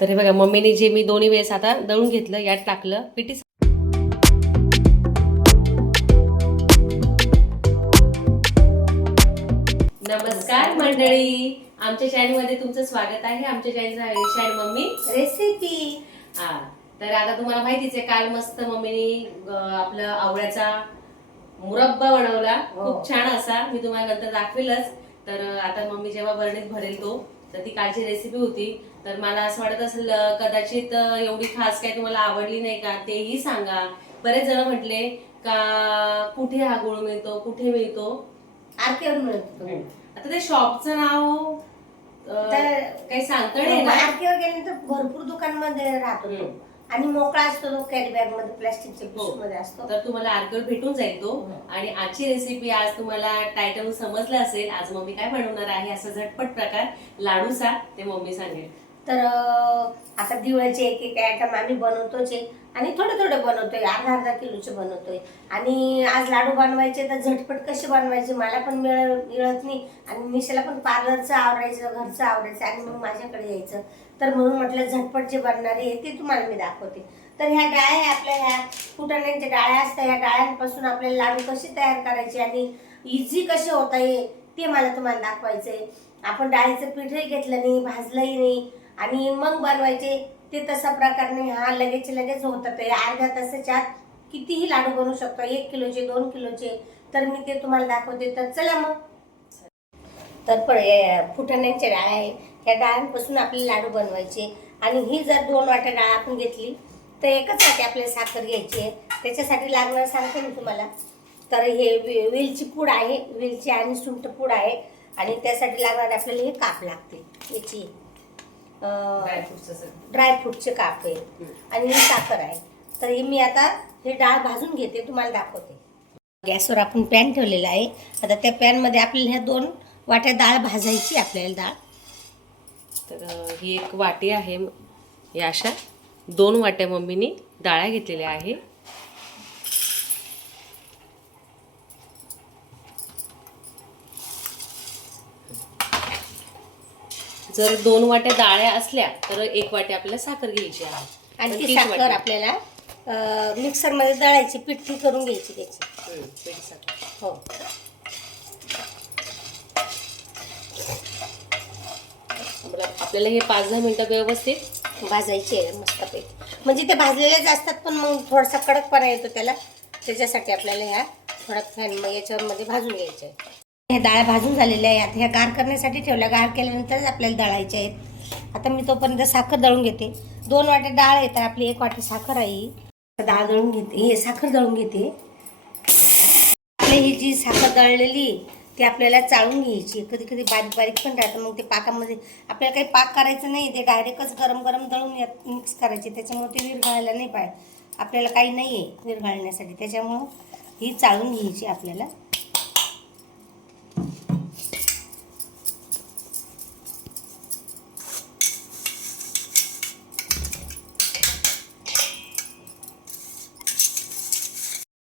तर हे बघा मम्मीने जे मी दोन्ही वेळेस आता दळून घेतलं यात टाकलं पिठी नमस्कार मंडळी. आमच्या चॅनलमध्ये तुमचं स्वागत आहे. आमच्या चॅनलचा विषय आहे मम्मी. रेसिपी हा तर आता तुम्हाला माहितीच आहे काल मस्त मम्मीने आपलं आवळ्याचा मुरब्बा बनवला. हो. खूप छान असा. मी तुम्हाला नंतर दाखवेलच. तर आता मम्मी जेव्हा बरणीत भरेल तो तर ती कालची रेसिपी होती. तर मला असं वाटत असेल कदाचित एवढी खास काय तुम्हाला आवडली नाही का तेही सांगा. बरेच जण म्हटले का कुठे हा गुळ मिळतो कुठे मिळतो? आरकेवर मिळतो आता ते शॉपचं नाव तर- काही सांगता नाही आरकेवर गेल्यानंतर भरपूर दुकानमध्ये राहतो. आणि मोकळा असतो तो कॅरी बॅगमध्ये प्लास्टिकच्या हो. मध्ये असतो. तर तुम्हाला आरकर भेटून जाईल तो. हो. आणि आजची रेसिपी आज तुम्हाला टायटल समजलं असेल आज मम्मी काय बनवणार आहे असा झटपट प्रकार. लाडूचा ते मम्मी सांगेल. तर अं, आता दिवाळीचे एक एक आयटम आम्ही बनवतोच आहे. आणि थोडे थोडे बनवतोय अर्धा अर्धा किलोचे बनवतोय. आणि आज लाडू बनवायचे तर झटपट कसे बनवायचे मला पण मिळ मिळत नाही. आणि निशाला पण पार्लरचं आवरायचं घरचं आवरायचं आणि मग माझ्याकडे यायचं. तर म्हणून म्हटलं झटपट जे बनणारे आहे ते तुम्हाला मी दाखवते. तर ह्या डाळ्या आहे आपल्या ह्या फुटाण्यांच्या डाळ्या असतात. ह्या डाळ्यांपासून आपल्याला लाडू कसे तयार करायचे आणि इझी कसे होता ये ते मला तुम्हाला दाखवायचं आहे. आपण डाळीचं पीठही घेतलं नाही भाजलंही नाही आणि मग बनवायचे ते तसा प्रकार नाही. हा लगेच लगेच होतात. अर्ध्या तासाच्या आत कितीही लाडू बनवू शकतो. एक किलोचे दोन किलोचे तर मी ते तुम्हाला दाखवते. तर चला मग. तर पण फुटाण्यांच्या डाळ आहे. या डाळांपासून आपले लाडू बनवायचे. आणि ही जर दोन वाट्या डाळ आपण घेतली तर एकच वाटी आपल्याला साखर घ्यायची आहे. त्याच्यासाठी लागणार सांगते मी तुम्हाला. तर हे वेलची पूड आहे. वेलची आणि सुंठ पूड आहे. आणि त्यासाठी लागणार आपल्याला हे काप लागतील याची. ड्रायफ्रूटचे काप आहे. आणि ही साखर आहे. तर ही मी आता हे डाळ भाजून घेते तुम्हाला दाखवते. गॅसवर आपण पॅन ठेवलेला आहे. आता त्या पॅनमध्ये आपल्याला ह्या दोन वाट्या डाळ भाजायची आपल्याला डाळ. तर ही एक वाटी आहे. या अशा दोन वाट्या मम्मीने डाळ्या घेतलेल्या आहे. जर दोन वाट्या डाळ्या असल्या तर एक वाटी आपल्याला साखर घ्यायची आहे. आणि ती साखर. आपल्याला मिक्सरमध्ये दळायची पिठी करून घ्यायची त्याची. हम्म, पीठ साखर. हो. आपल्याला हे पाच दहा मिनटं व्यवस्थित भाजायची आहे मस्तपैकी. म्हणजे ते भाजलेलेच असतात पण मग थोडासा कडकपणा येतो त्याला. त्याच्यासाठी आपल्याला ह्या थोडा फॅन मग याच्यामध्ये भाजून घ्यायच्या आहे ह्या डाळ भाजून झालेल्या आहेत. ह्या गार करण्यासाठी ठेवल्या. गार केल्यानंतरच आपल्याला दळायच्या आहेत. आता मी तोपर्यंत साखर दळून घेते. दोन वाटे डाळ येतात तर आपली एक वाटी साखर आहे. ही. डाळ दळून घेते. हे साखर दळून घेते. आपली ही जी साखर दळलेली ते आपल्याला चाळून घ्यायची. कधी कधी बारीक बारीक पण राहतं. मग ते पाकामध्ये आपल्याला काही पाक करायचं नाही. ते डायरेक्टच गरम गरम दळून यात मिक्स करायचे. त्याच्यामुळे ते विरघळायला नाही पाहिजे. आपल्याला काही नाही आहे विरघळण्यासाठी. त्याच्यामुळं ही चाळून घ्यायची आपल्याला.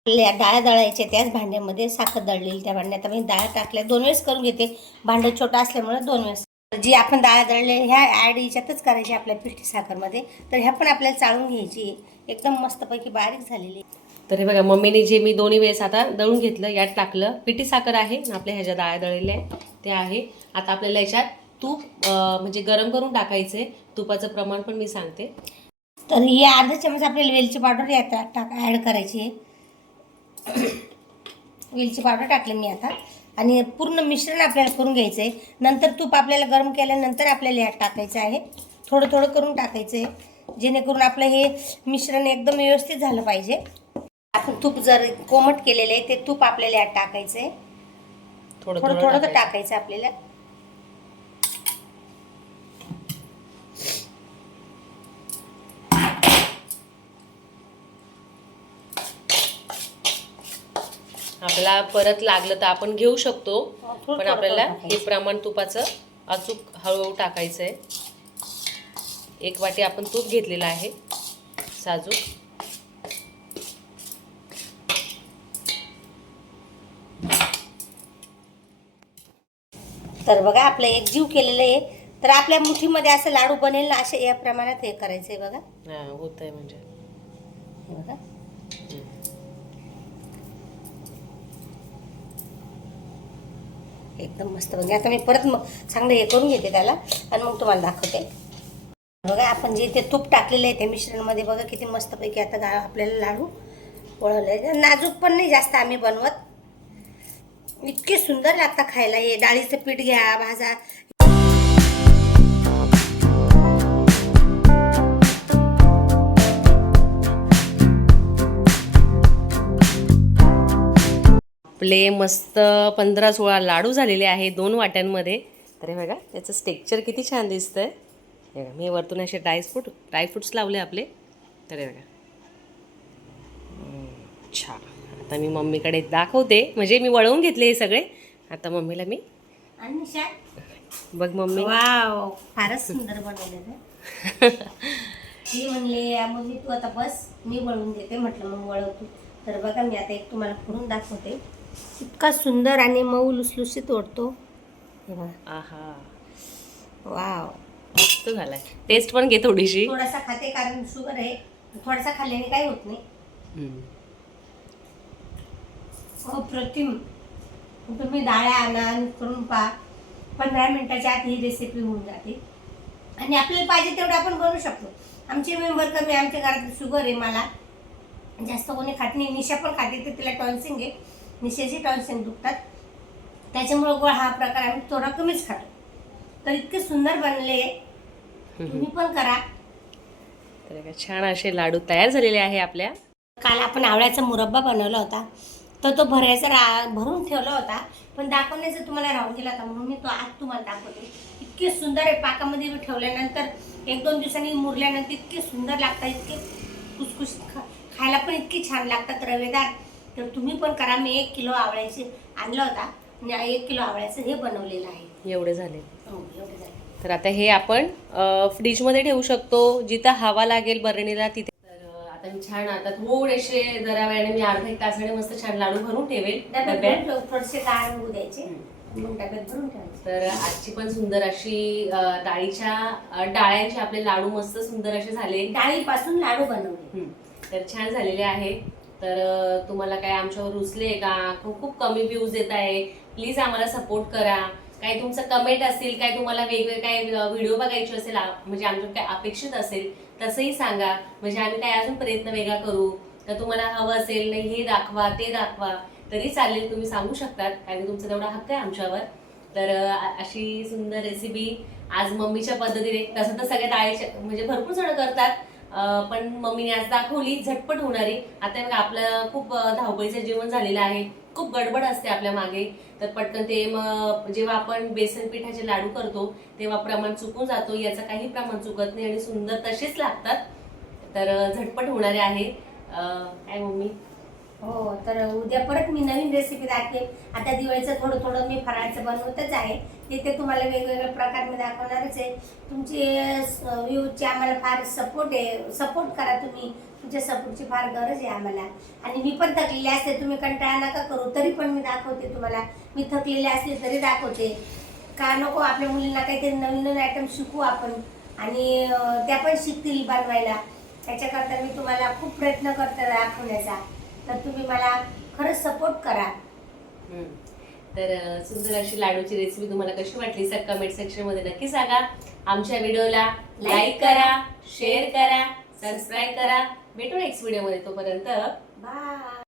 डाळ दळायच्या त्याच भांड्यामध्ये साखर दळलेली त्या भांड्यात मी डाळ टाकल्या. दोन वेळेस करून घेते. भांडं छोटं असल्यामुळे दोन वेळेस. जी आपण डाळ दळले ह्या ॲड याच्यातच करायची आपल्या पिठी साखरमध्ये. तर ह्या पण आपल्याला चाळून घ्यायची. एकदम मस्तपैकी बारीक झालेली. तर हे बघा मम्मीने जे मी दोन्ही वेळेस आता दळून घेतलं यात टाकलं. पिठी साखर आहे आपल्या ह्याच्या डाळ्या दळलेल्या ते आहे. आता आपल्याला याच्यात तूप म्हणजे गरम करून टाकायचं. आहे तुपाचं प्रमाण पण मी सांगते. तर ही अर्धा चमच आपल्याला वेलची पावडर यात टाक ॲड करायची आहे. वेलची पावडर टाकली मी आता. आणि पूर्ण मिश्रण आपल्याला करून घ्यायचं आहे नंतर तूप आपल्याला गरम केल्यानंतर आपल्याला यात टाकायचं आहे. थोडं थोडं करून टाकायचं आहे जेणेकरून आपलं हे मिश्रण एकदम व्यवस्थित झालं पाहिजे. आपण तूप जर कोमट केलेलं आहे ते तूप आपल्याला यात टाकायचं आहे थोडं थोडं थोडं तर. टाकायचं आपल्याला. आपल्याला परत लागलं तर आपण घेऊ शकतो. हो, पण आपल्याला हे. प्रमाण तुपाचं अचूक हळूहळू टाकायचं आहे एक वाटी आपण तूप घेतलेलं आहे. साजूक. तर बघा आपलं एक जीव केलेलं आहे. तर आपल्या मुठीमध्ये असं लाडू बनेल ना असे या प्रमाणात हे करायचं आहे बघा. हा होत आहे म्हणजे बघा. एकदम मस्त म्हणजे आता मी परत मग चांगलं हे करून घेते त्याला आणि मग तुम्हाला दाखवते. बघा आपण जे ते तूप टाकलेलं आहे त्या मिश्रणमध्ये बघा किती मस्तपैकी आता गा आपल्याला लाडू वळवले. नाजूक पण नाही जास्त आम्ही बनवत. इतके सुंदर लागतात खायला. हे डाळीचं पीठ घ्या भाजा आपले मस्त पंधरा सोळा लाडू झालेले आहे दोन वाट्यांमध्ये. तर हे बघा त्याचं स्टेक्चर किती छान दिसतंय. हे बघा मी वरतून असे ड्रायफ्रूट ड्रायफ्रुट्स लावले आपले. तर हे बघा. छान. आता मी मम्मीकडे दाखवते. म्हणजे मी वळवून घेतले हे सगळे. आता मम्मीला मी बघ मम्मी. वाव फारच सुंदर बनवलेलं ती म्हणले मम्मी तू आता बस मी वळवून देते. म्हटलं मग वळवतो. तर बघा मी आता एक तुम्हाला फोडून दाखवते. इतका सुंदर आणि मऊ लुसलुसीत ओढतो. हे बघा. आहा. वाव. मस्त झालाय. टेस्ट पण घे थोडीशी. थोडासा खाते कारण शुगर आहे. थोडासा खाल्ल्याने काही होत नाही. हम्म. अप्रतिम तुम्ही डाळ्या आणा आणि करून पहा. पंधरा मिनिटाच्या आत ही रेसिपी होऊन जाते. आणि आपल्याला पाहिजे तेवढं आपण बनवू शकतो. आमचे मेंबर कमी आमच्या घरात शुगर आहे मला. जास्त कोणी खात नाही. निशा पण खाते. तर तिला टॉन्सिंग आहे निशाची टॉन्सिंग दुखतात. त्याच्यामुळे गोळ हा प्रकार आम्ही थोडा कमीच खातो. तर इतके सुंदर बनले. तुम्ही पण करा. तर छान असे लाडू तयार झालेले आहे आपल्या. काल आपण आवळ्याचा मुरब्बा बनवला होता. तर तो भरायचा रा भरून ठेवला होता. पण दाखवण्याचा तुम्हाला राहून गेला होता म्हणून मी तो आज तुम्हाला दाखवते. इतके सुंदर आहे पाकामध्ये ठेवल्यानंतर. एक दोन दिवसांनी मुरल्यानंतर इतके सुंदर लागतात इतके कुसकुस खा खायला पण इतके छान लागतात रवेदार. तर तुम्ही पण करा. मी एक किलो आवळ्याचे आणला होता. आणि एक किलो आवळ्याचं हे बनवलेलं आहे. एवढे झाले. हो, एवढं झालं. तर आता हे आपण फ्रीजमध्ये ठेवू शकतो. जिथं हवा लागेल बरणीला तिथे. तर आता मी छान आता थोडेसे जरा वेळाने मी अर्धा एक तासाने मस्त छान लाडू भरून ठेवेल. डब्यात डब्यात. भरून ठेव, थोडेसे गार होऊ द्यायचे. मग डब्यात भरून ठेवायचे. तर आजची पण सुंदर अशी अ, डाळीच्या अ, डाळ्यांचे आपले लाडू मस्त सुंदर असे झाले. डाळीपासून लाडू बनवले. तर छान झालेले आहे. तर तुम्हाला काय आमच्यावर रुचले का? खूप खूप कमी व्ह्यूज येत आहे. प्लीज आम्हाला सपोर्ट करा. काही तुमचं कमेंट असेल काय तुम्हाला वेगवेगळे काय व्हिडिओ बघायचे असेल म्हणजे आमच्या काय अपेक्षित असेल तसंही सांगा. म्हणजे आम्ही काय अजून प्रयत्न वेगळा करू. तर तुम्हाला हवं असेल नाही हे दाखवा ते दाखवा. तरी चालेल तुम्ही सांगू शकतात. कारण तुमचा तेवढा हक्क आहे आमच्यावर. तर अशी सुंदर रेसिपी आज मम्मीच्या पद्धतीने तसं तर सगळ्या डाळीच्या म्हणजे भरपूर जण करतात. पण मम्मीने आज दाखवली झटपट होणारी. आता बघा आपलं खूप धावपळीचं जेवण झालेलं आहे. खूप गडबड असते आपल्या मागे. तर पटकन ते मग जेव्हा आपण बेसन पिठाचे लाडू करतो तेव्हा प्रमाण चुकून जातो. याचं काही प्रमाण चुकत नाही आणि सुंदर तसेच लागतात. तर झटपट होणारे आहे. काय मम्मी? हो तर उद्या परत मी नवीन रेसिपी दाखवेन. आता दिवाळीचं थोडं थोडं मी फराळचं बनवतच आहे. ते ते तुम्हाला वेगवेगळ्या प्रकार मी दाखवणारच आहे. तुमचे व्ह्यूचे आम्हाला फार सपोर्ट आहे. सपोर्ट करा तुम्ही. तुमच्या सपोर्टची फार गरज आहे आम्हाला. आणि मी पण थकलेले असते. तुम्ही कंटाळा नका करू. तरी पण मी दाखवते तुम्हाला. मी थकलेली असले तरी दाखवते. का नको? आपल्या मुलींना काहीतरी नवीन नवीन आयटम शिकू आपण. आणि त्या पण शिकतील बनवायला. त्याच्याकरता मी तुम्हाला खूप प्रयत्न करते दाखवण्याचा. तर तुम्ही मला खरंच सपोर्ट करा. तर सुंदर अशी लाडूची रेसिपी तुम्हाला कशी वाटली? सर कमेंट सेक्शनमध्ये नक्की सांगा. आमच्या व्हिडिओला लाईक करा शेअर करा सबस्क्राईब करा. भेटू नेक्स्ट व्हिडिओमध्ये तोपर्यंत. बाय